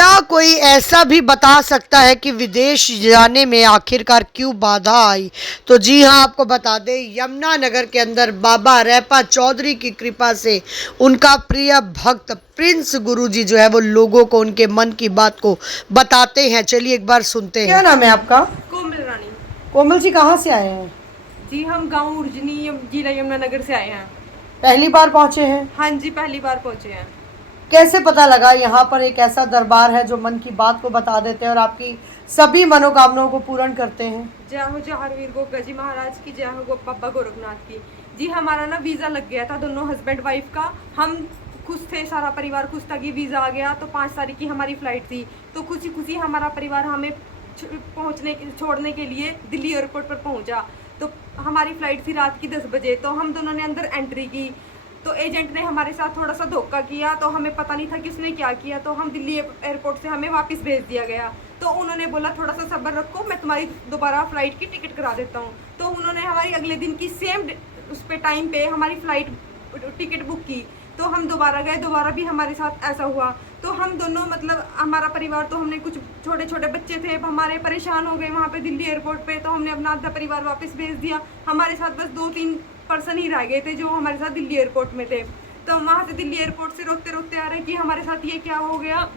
क्या कोई ऐसा भी बता सकता है कि विदेश जाने में आखिरकार क्यों बाधा आई? तो जी हाँ, आपको बता दें, यमुनानगर के अंदर बाबा रैपा चौधरी की कृपा से उनका प्रिय भक्त प्रिंस गुरुजी जो है वो लोगों को उनके मन की बात को बताते हैं। चलिए एक बार सुनते हैं। क्या नाम है आपका? कोमल रानी। कोमल जी, कहाँ से आए हैं? जी हम गांव उर्जनी जिला यमुनानगर से आए हैं। पहली बार पहुंचे हैं? हाँ जी, पहली बार पहुंचे हैं। कैसे पता लगा यहाँ पर एक ऐसा दरबार है जो मन की बात को बता देते हैं और आपकी सभी मनोकामनाओं को पूर्ण करते हैं? जय हो जहारवीर गोगा जी महाराज की, जय हो बाबा गोरखनाथ की। जी हमारा ना वीज़ा लग गया था, दोनों हस्बैंड वाइफ का। हम खुश थे, सारा परिवार खुश था कि वीज़ा आ गया। तो 5 तारीख की हमारी फ़्लाइट थी। तो खुशी खुशी हमारा परिवार हमें छोड़ने के लिए दिल्ली एयरपोर्ट पर पहुंचा। तो हमारी फ़्लाइट थी रात की 10 बजे। तो हम दोनों ने अंदर एंट्री की। तो एजेंट ने हमारे साथ थोड़ा सा धोखा किया। तो हमें पता नहीं था कि उसने क्या किया। तो हम दिल्ली एयरपोर्ट से हमें वापस भेज दिया गया। तो उन्होंने बोला थोड़ा सा सब्र रखो, मैं तुम्हारी दोबारा फ़्लाइट की टिकट करा देता हूँ। तो उन्होंने हमारी अगले दिन की सेम उस पे टाइम पे हमारी फ़्लाइट टिकट बुक की। तो हम दोबारा गए, दोबारा भी हमारे साथ ऐसा हुआ। तो हम दोनों मतलब हमारा परिवार, तो हमने कुछ छोटे छोटे बच्चे थे हमारे, परेशान हो गए वहाँ पे दिल्ली एयरपोर्ट पे। तो हमने अपना आधा परिवार वापस भेज दिया। हमारे साथ बस 2-3 पर्सन ही रह गए थे जो हमारे साथ दिल्ली एयरपोर्ट में थे। तो वहाँ से दिल्ली एयरपोर्ट से रोकते रोकते आ रहे कि हमारे साथ ये क्या हो गया।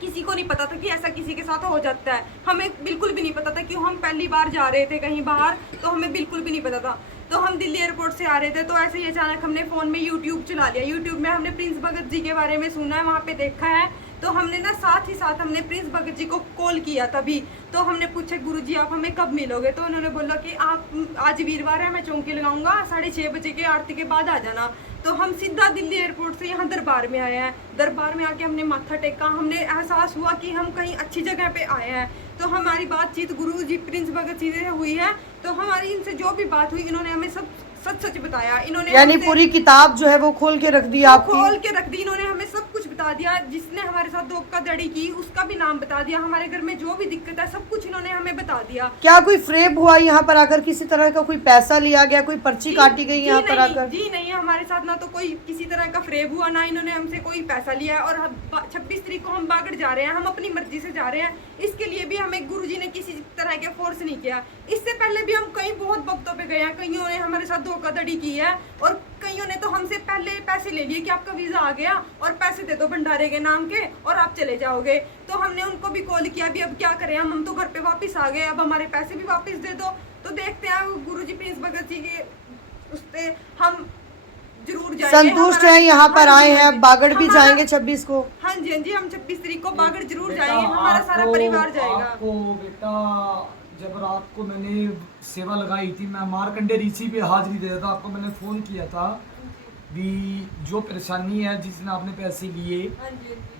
किसी को नहीं पता था कि ऐसा किसी के साथ हो जाता है। हमें बिल्कुल भी नहीं पता था, क्यों हम पहली बार जा रहे थे कहीं बाहर। तो हमें बिल्कुल भी नहीं पता था। तो हम दिल्ली एयरपोर्ट से आ रहे थे, तो ऐसे ही अचानक हमने फ़ोन में यूट्यूब चला लिया। यूट्यूब में हमने प्रिंस भगत जी के बारे में सुना है, वहाँ पे देखा है। तो हमने ना साथ ही साथ हमने प्रिंस भगत जी को कॉल किया तभी। तो हमने पूछा गुरुजी आप हमें कब मिलोगे? तो उन्होंने बोला कि आप आज वीरवार है, मैं चौकी लगाऊंगा, 6:30 बजे के आरती के बाद आ जाना। तो हम सीधा दिल्ली एयरपोर्ट से यहाँ दरबार में आए हैं। दरबार में आके हमने माथा टेका। हमने एहसास हुआ कि हम कहीं अच्छी जगह पे आए हैं। तो हमारी बातचीत गुरु जी प्रिंस भगत जी से हुई है। तो हमारी इनसे जो भी बात हुई, इन्होंने हमें सब सच सच बताया। इन्होंने यानी पूरी किताब जो है वो खोल के रख दी आपकी? खोल के रख दी। इन्होंने हमें सब कुछ बता दिया। जिसने हमारे साथ धोखाधड़ी की उसका भी नाम बता दिया। हमारे घर में जो भी दिक्कत है सब कुछ इन्होंने हमें बता दिया। क्या कोई फ्रेब हुआ यहाँ पर आकर? किसी तरह का कोई पैसा लिया गया, कोई पर्ची काटी गई यहाँ पर आकर? जी नहीं, हमारे साथ ना तो कोई किसी तरह का फ्रेब हुआ, ना इन्होंने हमसे कोई पैसा लिया है। और 26 तारीख को हम बागड़ जा रहे हैं, हम अपनी मर्जी से जा रहे हैं। इसके लिए भी हमें गुरुजी ने किसी तरह के फोर्स नहीं किया। इससे पहले भी हम कई बहुत वक्तों पे गए हैं, कईयों ने हमारे साथ धोखाधड़ी की है। और कईयों ने तो हमसे पहले पैसे ले लिए कि आपका वीजा आ गया और पैसे दे दो भंडारे के नाम के और आप चले जाओगे। तो हमने उनको भी कॉल किया, भी अब क्या करें, हम तो घर पे वापस आ गए, अब हमारे पैसे भी वापस दे दो। तो देखते हैं गुरुजी प्रिंस भगत जी के उससे हम जरूर जाएंगे। संतुष्ट है? यहाँ पर आए हैं, बागड़ भी जाएंगे 26 को? हाँ जी, हाँ जी, हम 26 तारीख को बागड़ जरूर जाएंगे। हमारा सारा परिवार जाएगा। आपको बेटा, जब रात को मैंने सेवा लगाई थी, मैं मार्कंडे ऋषि पे हाजिरी दे रहा था, आपको मैंने फ़ोन किया था भी जो परेशानी है, जिसने आपने पैसे लिए,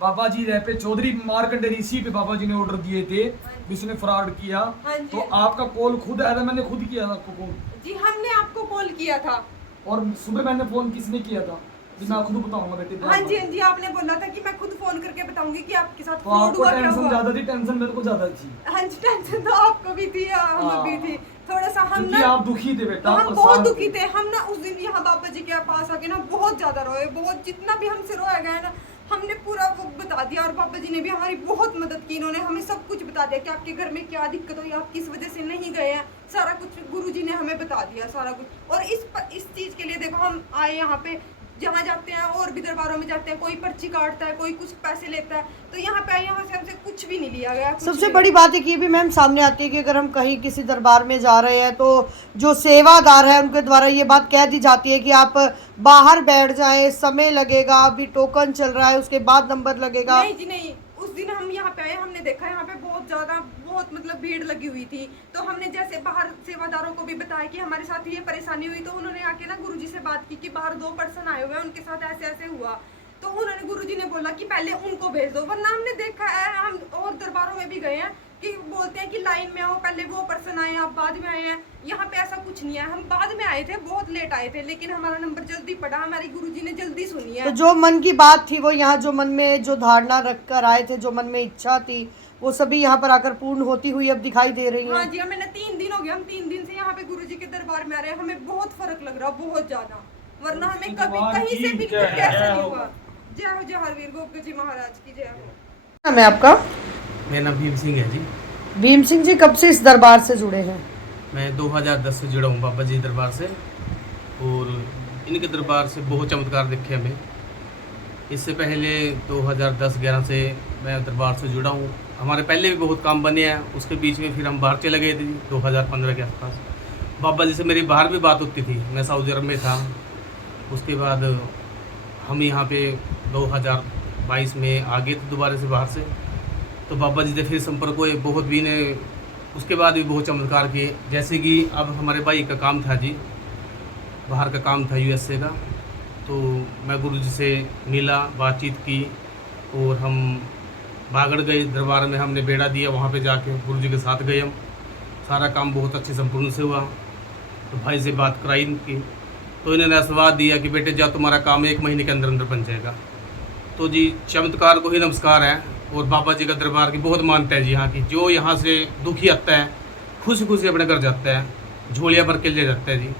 बाबा जी रैपे चौधरी मार्कंडे ऋषि पे बाबा जी ने ऑर्डर दिए थे, उसने फ्रॉड किया। तो आपका कॉल खुद आया था? मैंने खुद किया था आपको कॉल? जी हमने आपको कॉल किया था। और सुबह मैंने फ़ोन किसने किया था? मैं खुद बताऊंगा बेटे। हाँ जी, हाँ जी, आपने बोला था कि मैं खुद फोन करके बताऊंगी कि आपके साथ तो आपको टेंशन ज्यादा थी? टेंशन मेरे को ज्यादा थी। हाँ जी, टेंशन तो आपको भी थी, हम भी थी थोड़ा सा। हम ना आप दुखी थे बेटा, हम बहुत दुखी थे। हम ना उस दिन यहाँ बाबा जी के पास आके ना बहुत ज्यादा रोए, बहुत जितना भी हमसे रोया गया ना हमने पूरा वो बता दिया। और बाबा जी ने भी हमारी बहुत मदद की। इन्होंने हमें सब कुछ बता दिया कि आपके घर में क्या दिक्कत हुई, आप किस वजह से नहीं गए हैं, सारा कुछ गुरु जी ने हमें बता दिया, सारा कुछ। और इस चीज के लिए देखो हम आए यहाँ पे, जहाँ जाते हैं और भी दरबारों में जाते हैं, कोई पर्ची काटता है, कोई कुछ पैसे लेता है। तो यहाँ पे यहाँ से हमसे कुछ भी नहीं लिया गया। सबसे बड़ी बात है कि ये भी मैम सामने आती है कि अगर हम कहीं किसी दरबार में जा रहे हैं तो जो सेवादार है उनके द्वारा ये बात कह दी जाती है कि आप बाहर बैठ जाएं, समय लगेगा, अभी टोकन चल रहा है, उसके बाद नंबर लगेगा। नहीं जी नहीं, उस दिन हम यहाँ पे आए, हमने देखा यहाँ पे बहुत ज्यादा बहुत मतलब भीड़ लगी हुई थी। तो हमने जैसे बाहर सेवादारों को भी बताया कि हमारे साथ ये परेशानी हुई। तो उन्होंने आके ना गुरुजी से बात की कि बाहर 2 पर्सन आए हुए हैं, उनके साथ ऐसे ऐसे हुआ। तो उन्होंने गुरुजी ने बोला कि पहले उनको भेज दो, वरना हमने देखा है, हम और दरबारों में भी गए हैं कि बोलते हैं कि लाइन में आओ, पहले वो पर्सन आए, आप बाद में आए हैं। यहाँ पे ऐसा कुछ नहीं है। हम बाद में आए थे, बहुत लेट आए थे, लेकिन हमारा नंबर जल्दी पड़ा, हमारी गुरुजी ने जल्दी सुनी है। तो जो मन की बात थी वो यहाँ, जो मन में जो धारणा रख कर आए थे, जो मन में इच्छा थी, वो सभी यहाँ पर आकर पूर्ण होती हुई अब दिखाई दे रही है। हाँ जी, हमें 3 दिन हो गए, हम 3 दिन से यहाँ पे गुरुजी के दरबार में आ रहे हैं। हमें बहुत फर्क लग रहा, बहुत ज्यादा, वरना हमें कभी कहीं से भी कैसे नहीं हुआ। जय हो जहारवीर गोगा जी महाराज की, जय हो। नाम है आपका? मेरा नाम भीम सिंह है जी। भीम सिंह जी, कब से इस दरबार से जुड़े हैं? मैं 2010 से जुड़ा हूँ बाबा जी दरबार से, और इनके दरबार से बहुत चमत्कार देखे हमें। इससे पहले 2010-11 से मैं दरबार से जुड़ा हूँ। हमारे पहले भी बहुत काम बने हैं, उसके बीच में फिर हम बाहर चले गए थे 2015 के आसपास। बाबा जी से मेरी बाहर भी बात होती थी, मैं सऊदी अरब में था। उसके बाद हम यहाँ पे 2022 में आ गए थे दोबारा से बाहर से, तो बाबा जी से फिर संपर्क हुए बहुत भी ने। उसके बाद भी बहुत चमत्कार किए, जैसे कि अब हमारे भाई का काम था जी, बाहर का काम था यूएसए का, तो मैं गुरु जी से मिला, बातचीत की, और हम भागड़ गए दरबार में। हमने बेड़ा दिया वहाँ पे जाके, गुरु जी के साथ गए हम। सारा काम बहुत अच्छे संपूर्ण से हुआ। तो भाई से बात कराई इनकी, तो इन्होंने आशीर्वाद दिया कि बेटे जा, तुम्हारा काम 1 महीने के अंदर अंदर बन जाएगा। तो जी चमत्कार को ही नमस्कार है, और बाबा जी का दरबार की बहुत मानता है जी यहाँ की। जो यहाँ से दुखी आता है, खुशी खुशी अपने घर जाता है, झोलियाँ भर के ले जाता है जी।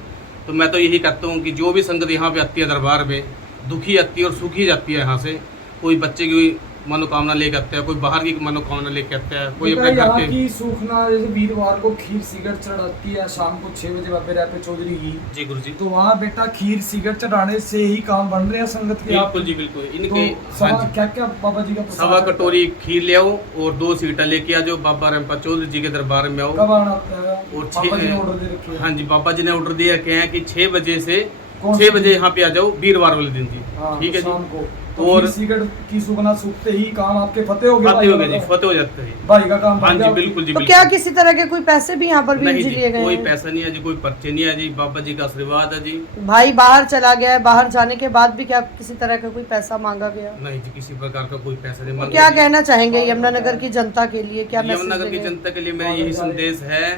तो मैं तो यही कहता हूँ कि जो भी संगत यहाँ पे आती है दरबार में, दुखी आती है और सुखी जाती है यहाँ से। कोई बच्चे की मनोकामना लेके आता है, कोई बाहर की मनोकामना लेके आता है, कोई अपने घर यहाँ के। की सूखना, जैसे वीरवार को खीर सिगरेट चढ़ाती है शाम को 6 बजे बाबे रैपे चौधरी की। जी गुरु जी, तो वहाँ बेटा खीर सिगरेट चढ़ाने से ही काम बन रहे हैं संगत के। बिल्कुल जी बिल्कुल। इनके हाँ जी, क्या क्या बाबा जी का प्रसाद सवा चढ़ता है? कटोरी खीर ले आओ और 2 सीटा लेके आ जाओ, बाबा रैंपा चौधरी जी के दरबार में आओ। कब आना होता है? और बाबा जी ने ऑर्डर दे रखे हैं। हाँ जी, बाबा जी ने ऑर्डर दिया कि 6 बजे से कौन 6 सी? बजे यहाँ पे आ जाओ, वीरवार वाले दिन जी। हाँ, ठीक है शाम जी। को। तो और खीर सिगरेट की सूखना सूखते ही काम आपके फतेह हो गए। फतेह हो गए जी, फतेह हो जाते हैं। भाई का काम हाँ बन जी गया। बिल्कुल जी तो बिल्कुल। क्या किसी तरह के कोई पैसे भी यहाँ पर भीम नहीं जी जी, लिए गए कोई हैं? पैसा नहीं है जी, कोई पर्चे नहीं है जी, बाबा जी का आशीर्वाद है जी। भाई बाहर चला गया है, बाहर जाने के बाद भी क्या किसी तरह का कोई पैसा मांगा गया? नहीं जी, किसी प्रकार का कोई पैसा नहीं तो मांगा क्या जी। कहना चाहेंगे यमुनानगर की जनता के लिए, क्या मैसेज यमुनानगर की देंगे? जनता के लिए मेरा यही संदेश है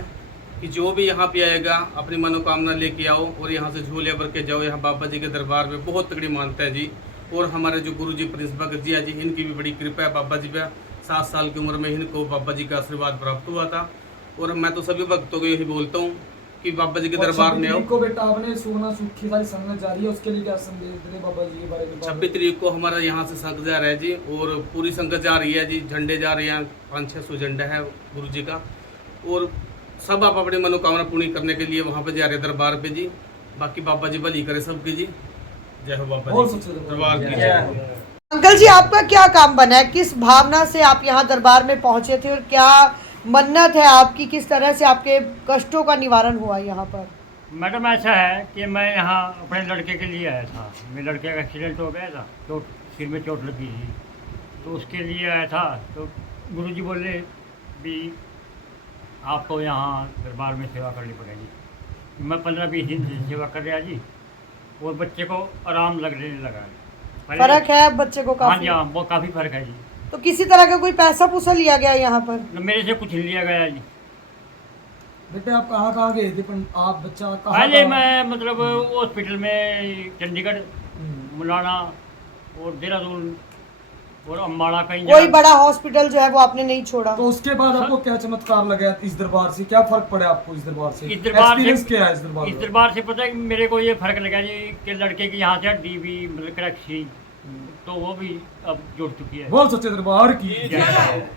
कि जो भी यहाँ पे आएगा अपनी मनोकामना लेके आओ, और यहाँ से झोलियाँ भर के जाओ। यहाँ बाबा जी के दरबार में बहुत तगड़ी मानता है जी। और हमारे जो गुरु जी प्रिंस भगत जी है जी, इनकी भी बड़ी कृपा है बाबा जी पे। 7 साल की उम्र में इनको बाबा जी का आशीर्वाद प्राप्त हुआ था। और मैं तो सभी भक्तों को यही बोलता हूँ कि बाबा जी के दरबार में आओ। को बेटा आपने सूखना सूखी सारी संगत जा रही है, उसके लिए क्या संदेश दे रहे बाबा जी के बारे में? 26 तारीख को हमारा यहाँ से संघ जा रहा है जी, और पूरी संगत जा रही है जी। झंडे जा रहे हैं, 500-600 झंडा है गुरु जी का। और सब आप अपनी मनोकामना पूरी करने के लिए वहाँ पे जा रहे हैं दरबार पे जी। बाकी बाबा जी भली करे सबकी जी। जय हो बाबा और जी, सबसे दरबार की जय। अंकल जी, आपका क्या काम बना है? किस भावना से आप यहाँ दरबार में पहुंचे थे, और क्या मन्नत है आपकी? किस तरह से आपके कष्टों का निवारण हुआ यहाँ पर? मैडम ऐसा है कि मैं यहाँ अपने लड़के के लिए आया था। मेरे लड़के का एक्सीडेंट हो गया था, तो सिर में चोट लगी थी, तो उसके लिए आया था। तो गुरुजी बोले भी आपको यहाँ दरबार में सेवा करनी पड़ेगी। मैं 15-20 दिन से सेवा कर रहा जी, और बच्चे को आराम लगने लगा। फर्क है अब बच्चे को हाँ काफी? जी हाँ, वो काफ़ी फर्क है जी। तो किसी तरह का कोई पैसा पूसा लिया गया यहाँ पर? मेरे से कुछ नहीं लिया गया जी। बेटे आप कहाँ गए थे? आप बच्चा कहाँ? पहले मैं मतलब हॉस्पिटल में चंडीगढ़, मुलाना और देहरादून और अम्बाड़ा कहीं कोई बड़ा हॉस्पिटल जो है वो आपने नहीं छोड़ा? तो उसके बाद आपको क्या चमत्कार लगा इस दरबार से? क्या फर्क पड़ा आपको इस दरबार से? इस दरबार एक्सपीरियंस से क्या है इस दरबार इस का? दरबार से पता है कि मेरे को ये फर्क लगा जी कि लड़के की यहाँ से हड्डी भी मतलब क्रैक थी, तो वो भी अब जुड़ चुकी है। बहुत सच्चे दरबार की जय।